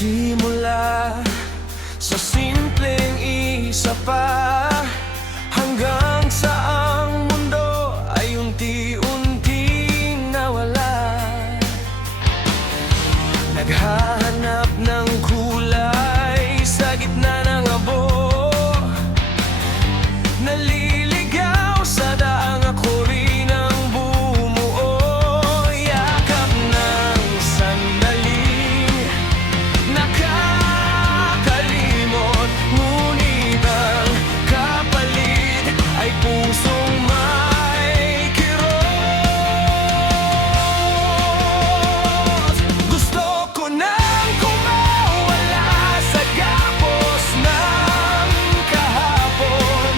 Nagsimula sa simpleng isa pa, hanggang sa ang mundo ay unti-unting nawala. Naghahanap ng kulay sa gitna ng abo, naliligaw sa daang ako rin ang bumuo. Yakap ng sandaling nakakalimot, ngunit ang kapalit ay pusong may kirot. Gusto ko nang kumawala sa gapos ng kahapon,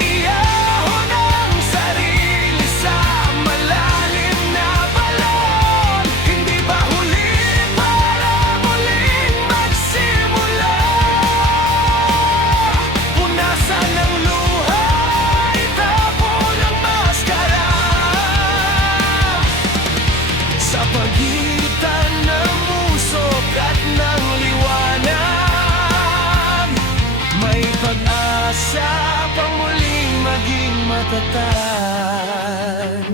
iahon ang sarili sa malalim na balon. Hindi ba huli para muling magsimula? Punasan ng luha, itapon ang maskara. Sa pagitan ng usok at ng liwanag, may pag-asa pang muling maging matatag.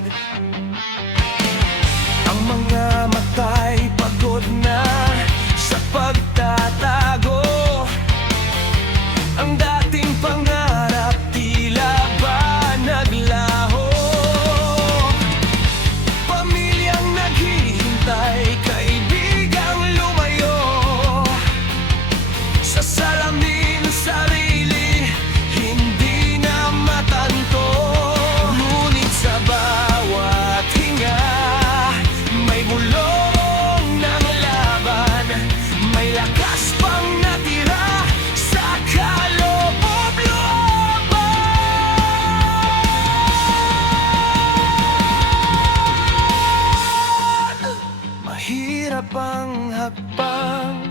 Ang mga mata'y pagod na sa pagtatago, ang dating pangarap tila ba naglaho. Pamilyang naghihintay, kaibigang lumayo, sa salamin sarili hindi na matanto. Ngunit sa bawat hinga may bulong ng laban, may lakas pang natira sa kaloob-looban. Mahirap ang hakbang,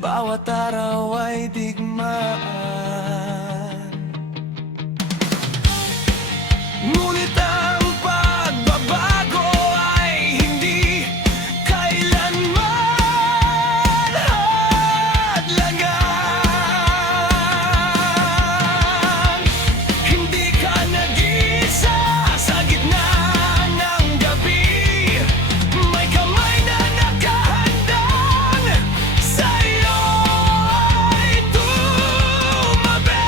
bawat araw ay digmaan. Ngunit ang pagbabago ay hindi kailanman hadlangan. Hindi ka nag-iisa sa gitna ng gabi, may kamay na nakahandang sa'yo ay tumabi.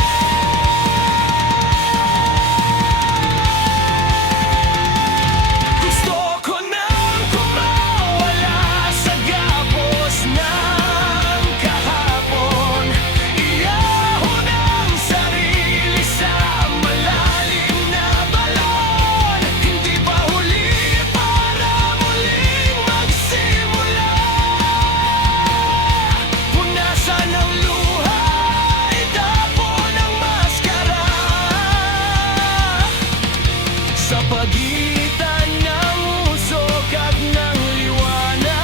Gusto ko nang kumawala sa gapos ng kahapon, iahon ang sarili sa malalim na balon. Hindi pa huli para muling magsimula. Punasan ang luha, itapon ang maskara. Sa pagitan ng usok at ng liwanag,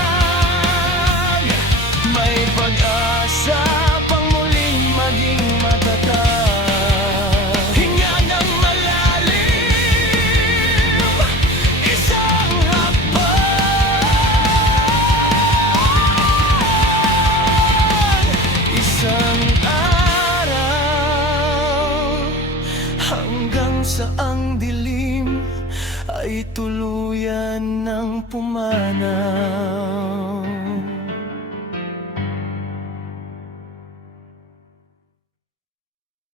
may pag-asa pang muling maging matatag. Hinga ng malalim, isang hakbang, isang araw, hanggang sa ang dilim ay tuluyan ng pumanaw.